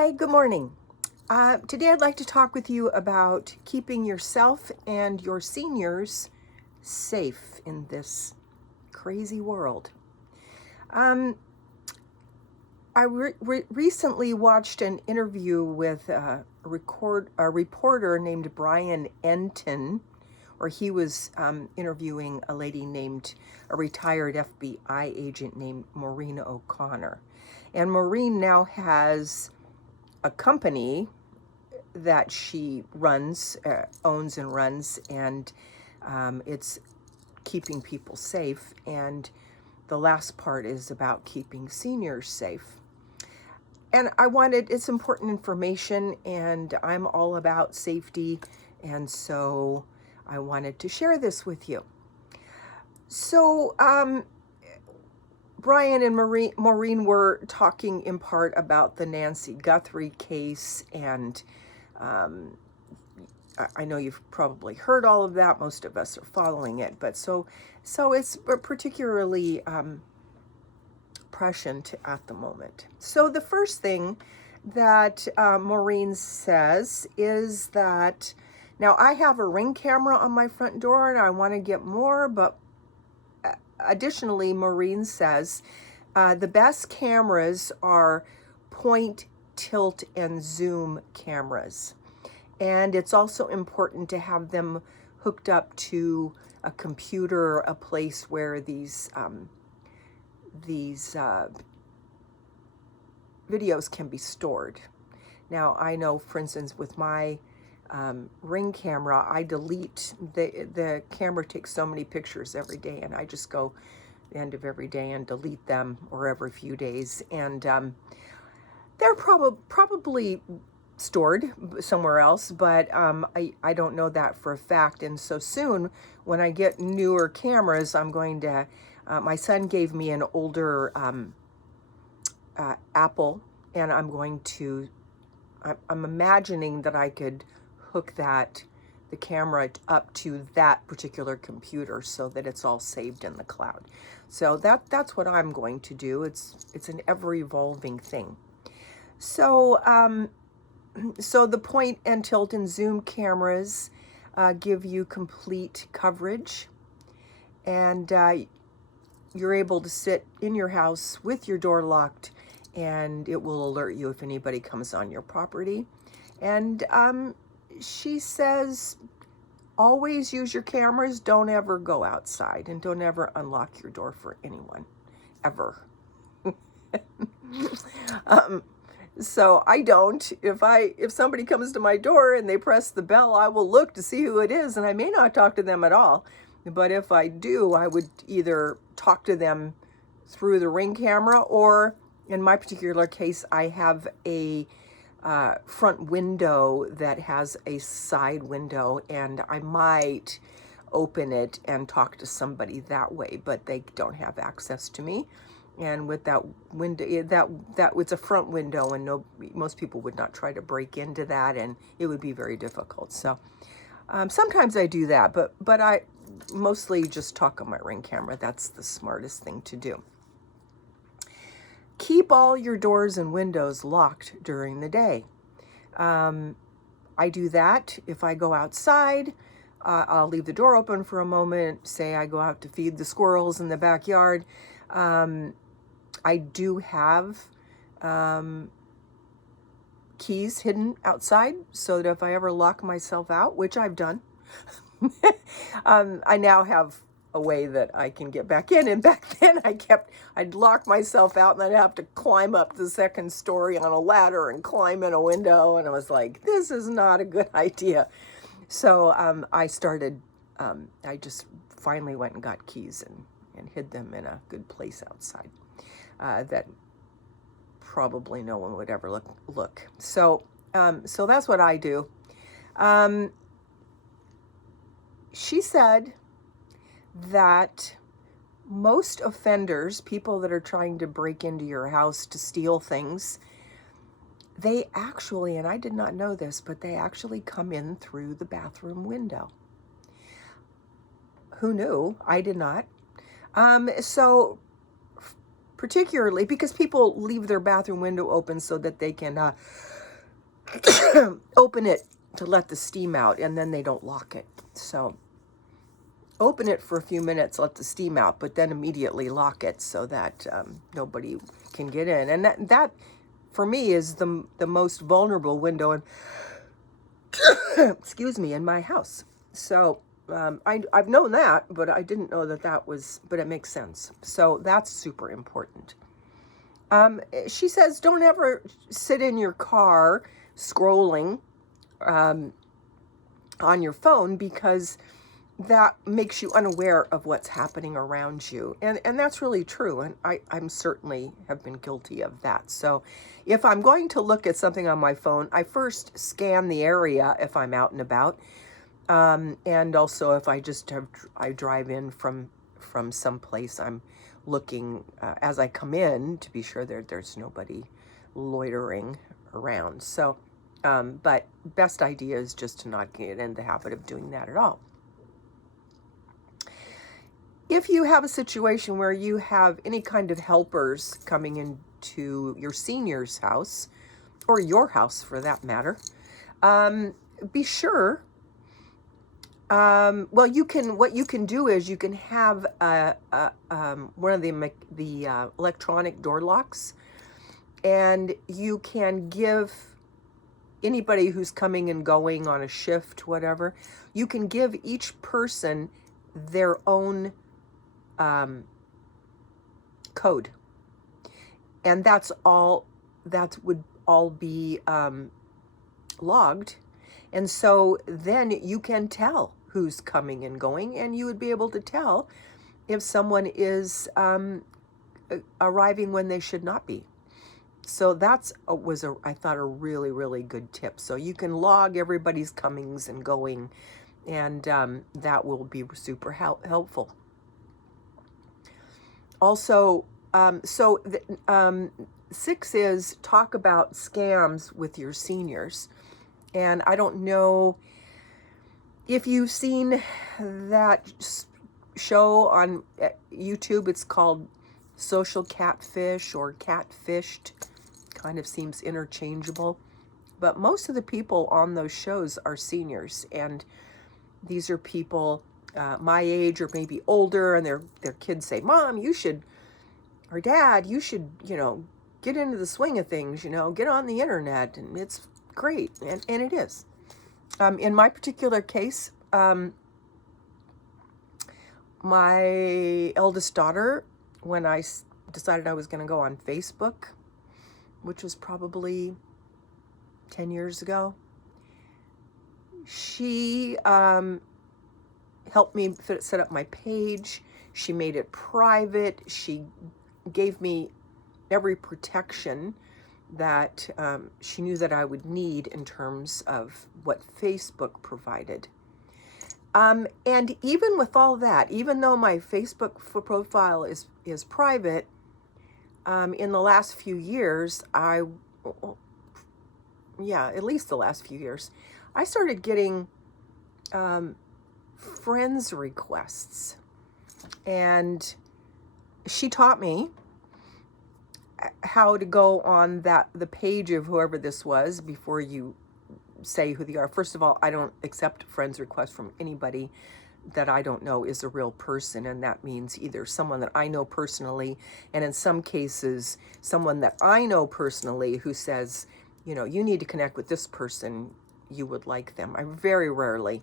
Hi, good morning. Today I'd like to talk with you about keeping yourself and your seniors safe in this crazy world. I recently watched an interview with a reporter named Brian Entin, or he was interviewing a lady named a retired FBI agent named Maureen O'Connor. And Maureen now has a company that she owns and runs, and it's keeping people safe. And the last part is about keeping seniors safe. And it's important information, and I'm all about safety, and so I wanted to share this with you. So, Brian and Maureen were talking in part about the Nancy Guthrie case, and I know you've probably heard all of that. Most of us are following it, but so it's particularly prescient at the moment. So the first thing that Maureen says is that now I have a Ring camera on my front door, and I want to get more, but additionally, Maureen says the best cameras are point, tilt, and zoom cameras. And it's also important to have them hooked up to a computer, a place where these videos can be stored. Now, I know, for instance, with my Ring camera, I delete the camera takes so many pictures every day, and I just go the end of every day and delete them, or every few days, and they're probably stored somewhere else, but I don't know that for a fact. And so soon, when I get newer cameras, I'm going to my son gave me an older Apple, and I'm imagining that I could hook the camera up to that particular computer so that it's all saved in the cloud. So that's what I'm going to do. It's an ever-evolving thing. So so the point and tilt and zoom cameras give you complete coverage, and you're able to sit in your house with your door locked, and it will alert you if anybody comes on your property. And she says, always use your cameras. Don't ever go outside, and don't ever unlock your door for anyone, ever. So I don't. If somebody comes to my door and they press the bell, I will look to see who it is, and I may not talk to them at all. But if I do, I would either talk to them through the Ring camera, or in my particular case, I have a front window that has a side window, and I might open it and talk to somebody that way, but they don't have access to me. And with that window, that it's a front window, and most people would not try to break into that, and it would be very difficult. So sometimes I do that, but I mostly just talk on my Ring camera. That's the smartest thing to do. Keep all your doors and windows locked during the day. I do that if I go outside. I'll leave the door open for a moment. Say I go out to feed the squirrels in the backyard. I do have keys hidden outside, so that if I ever lock myself out, which I've done, I now have a way that I can get back in. And back then I'd lock myself out, and I'd have to climb up the second story on a ladder and climb in a window. And I was like, this is not a good idea. So I just finally went and got keys and hid them in a good place outside that probably no one would ever look. So that's what I do. She said that most offenders, people that are trying to break into your house to steal things, they actually, and I did not know this, but they actually come in through the bathroom window. Who knew? I did not. So particularly because people leave their bathroom window open so that they can open it to let the steam out, and then they don't lock it. So open it for a few minutes, let the steam out, but then immediately lock it so that nobody can get in. And that for me is the most vulnerable window in, excuse me, in my house. So I've known that, but I didn't know that was, but it makes sense. So that's super important. She says, don't ever sit in your car scrolling on your phone, because that makes you unaware of what's happening around you. And that's really true. And I'm certainly have been guilty of that. So if I'm going to look at something on my phone, I first scan the area if I'm out and about. And also if I drive in from someplace, I'm looking as I come in to be sure there's nobody loitering around. So, but best idea is just to not get in the habit of doing that at all. If you have a situation where you have any kind of helpers coming into your senior's house, or your house for that matter, be sure. Well, what you can do is you can have one of the electronic door locks, and you can give anybody who's coming and going on a shift, whatever, you can give each person their own code, and that would all be logged, and so then you can tell who's coming and going, and you would be able to tell if someone is arriving when they should not be. So I thought a really, really good tip. So you can log everybody's comings and going, and that will be super helpful. Also, 6 is talk about scams with your seniors. And I don't know if you've seen that show on YouTube. It's called Social Catfish or Catfished. Kind of seems interchangeable. But most of the people on those shows are seniors. And these are people my age or maybe older, and their kids say, Mom, or Dad, you should, get into the swing of things, get on the internet, and it's great. And it is. In my particular case, my eldest daughter, when I decided I was going to go on Facebook, which was probably 10 years ago, she helped me set up my page. She made it private. She gave me every protection that she knew that I would need in terms of what Facebook provided. And even with all that, even though my Facebook profile is private, in the last few years, at least the last few years, I started getting friends requests. And she taught me how to go on the page of whoever this was before you say who they are. First of all, I don't accept friends requests from anybody that I don't know is a real person, and that means either someone that I know personally, and in some cases, someone that I know personally who says, you need to connect with this person, you would like them. I very rarely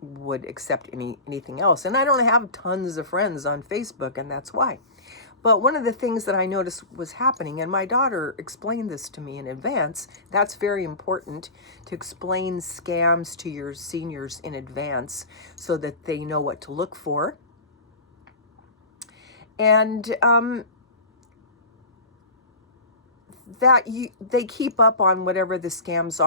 would accept anything else. And I don't have tons of friends on Facebook, and that's why. But one of the things that I noticed was happening, and my daughter explained this to me in advance, that's very important, to explain scams to your seniors in advance so that they know what to look for. And they keep up on whatever the scams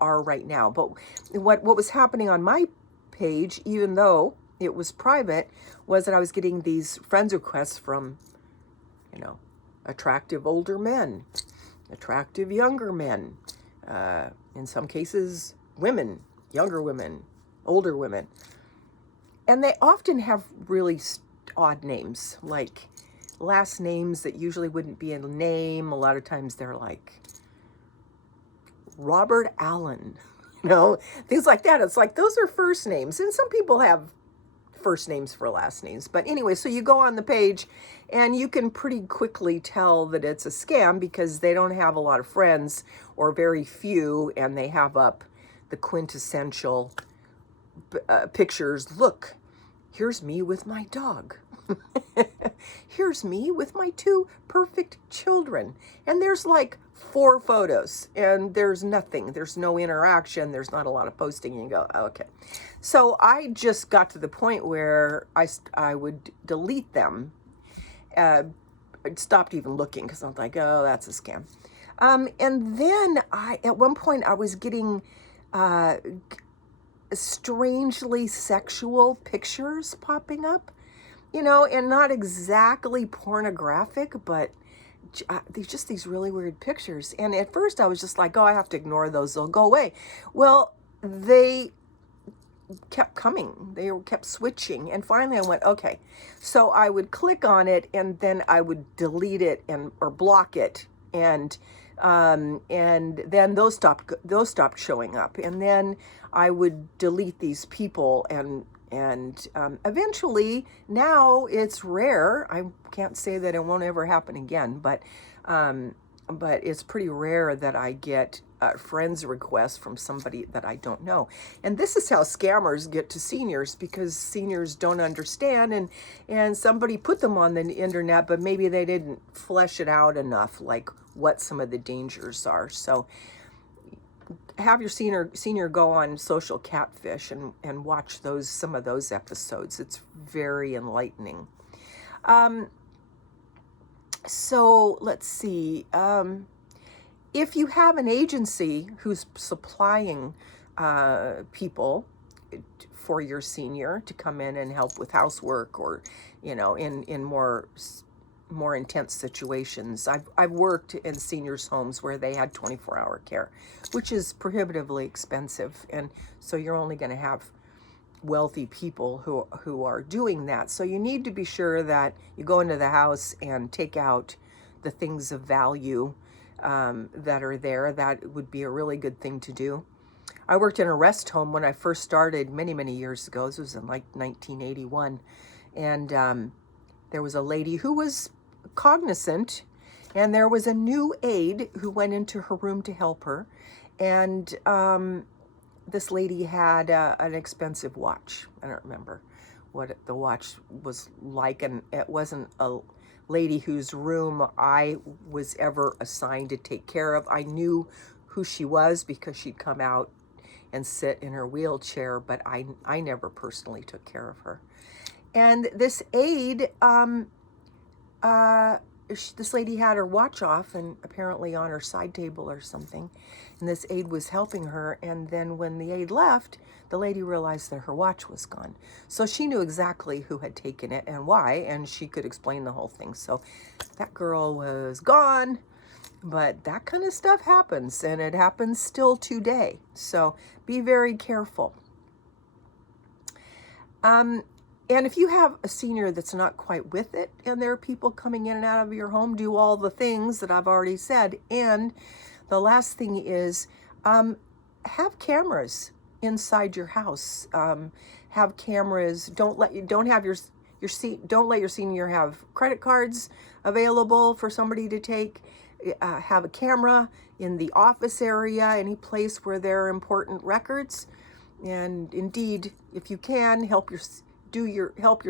are right now. But what was happening on my page, even though it was private, was that I was getting these friends requests from attractive older men, attractive younger men, in some cases, women, younger women, older women. And they often have really odd names, like last names that usually wouldn't be a name. A lot of times they're like Robert Allen, things like that. It's like those are first names. And some people have first names for last names. But anyway, so you go on the page and you can pretty quickly tell that it's a scam because they don't have a lot of friends or very few, and they have up the quintessential pictures. Look, here's me with my dog. Here's me with my 2 perfect children. And there's like 4 photos and there's nothing. There's no interaction. There's not a lot of posting. And you go, okay. So I just got to the point where I would delete them. I stopped even looking because I was like, oh, that's a scam. And then at one point I was getting strangely sexual pictures popping up, and not exactly pornographic, but just these really weird pictures. And at first I was just like, oh, I have to ignore those. They'll go away. Well, they kept coming. They kept switching. And finally I went, okay. So I would click on it and then I would delete it or block it. And then those stopped showing up. And then I would delete these people and eventually now it's rare. I can't say that it won't ever happen again, but it's pretty rare that I get friends requests from somebody that I don't know. And this is how scammers get to seniors, because seniors don't understand, and somebody put them on the internet, but maybe they didn't flesh it out enough, like what some of the dangers are. So have your senior go on Social Catfish and watch some of those episodes. It's very enlightening. So let's see. If you have an agency who's supplying people for your senior to come in and help with housework, or in more intense situations. I've worked in seniors' homes where they had 24-hour care, which is prohibitively expensive, and so you're only going to have wealthy people who are doing that. So you need to be sure that you go into the house and take out the things of value that are there. That would be a really good thing to do. I worked in a rest home when I first started many years ago. This was in like 1981, and there was a lady who was cognizant, and there was a new aide who went into her room to help her, and this lady had an expensive watch. I don't remember what the watch was like, and it wasn't a lady whose room I was ever assigned to take care of. I knew who she was because she'd come out and sit in her wheelchair, but I never personally took care of her. And this aide, this lady had her watch off and apparently on her side table or something. And this aide was helping her. And then when the aide left, the lady realized that her watch was gone. So she knew exactly who had taken it and why, and she could explain the whole thing. So that girl was gone. But that kind of stuff happens, and it happens still today. So be very careful. And if you have a senior that's not quite with it, and there are people coming in and out of your home, do all the things that I've already said. And the last thing is, have cameras inside your house. Have cameras. Don't let your senior have credit cards available for somebody to take. Have a camera in the office area, any place where there are important records. And indeed, if you can, help your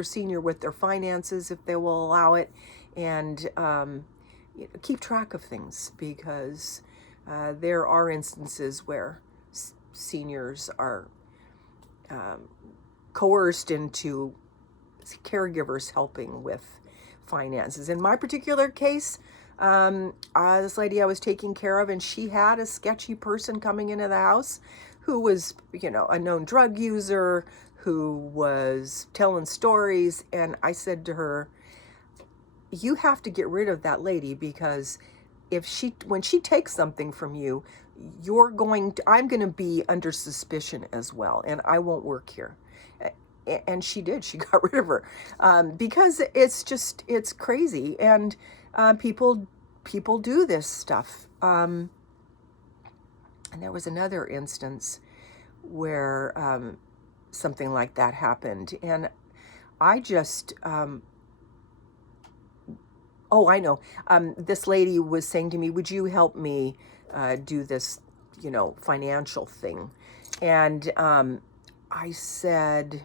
senior with their finances if they will allow it, and keep track of things, because there are instances where seniors are coerced into caregivers helping with finances. In my particular case, this lady I was taking care of, and she had a sketchy person coming into the house who was, a known drug user, who was telling stories. And I said to her, you have to get rid of that lady, because when she takes something from you, I'm going to be under suspicion as well, and I won't work here. and she did. She got rid of her because it's crazy, and people do this stuff. And there was another instance where something like that happened, and I just oh, I know. This lady was saying to me, "Would you help me do this, financial thing?" And I said,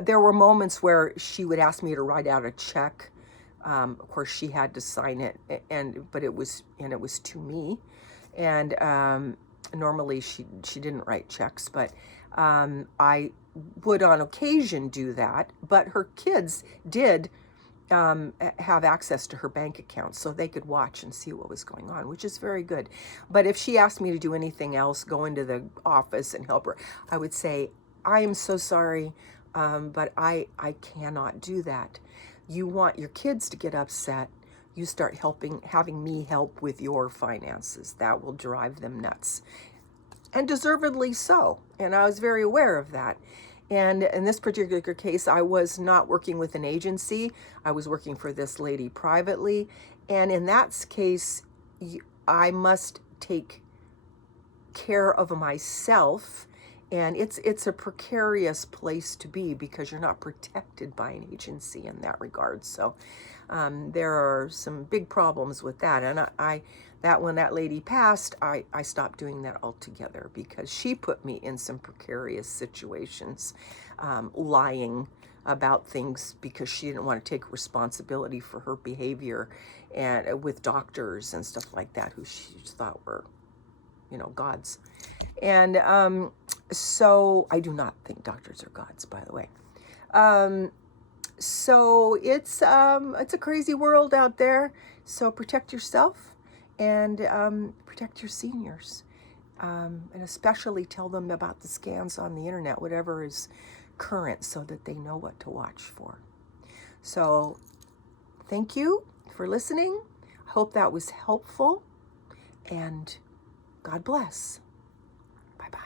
there were moments where she would ask me to write out a check. Of course, she had to sign it, but it was to me. And normally she didn't write checks, but I would on occasion do that. But her kids did have access to her bank account, so they could watch and see what was going on, which is very good. But if she asked me to do anything else, go into the office and help her, I would say, I am so sorry, but I cannot do that. You want your kids to get upset, you start having me help with your finances. That will drive them nuts. And deservedly so. And I was very aware of that. And in this particular case, I was not working with an agency. I was working for this lady privately. And in that case, I must take care of myself. And it's a precarious place to be because you're not protected by an agency in that regard. So there are some big problems with that. And when that lady passed, I stopped doing that altogether because she put me in some precarious situations, lying about things because she didn't want to take responsibility for her behavior, and with doctors and stuff like that who she thought were, gods. And so I do not think doctors are gods, by the way. So it's a crazy world out there. So protect yourself and protect your seniors, and especially tell them about the scans on the internet, whatever is current, so that they know what to watch for. So thank you for listening. I hope that was helpful, and God bless. Bye-bye.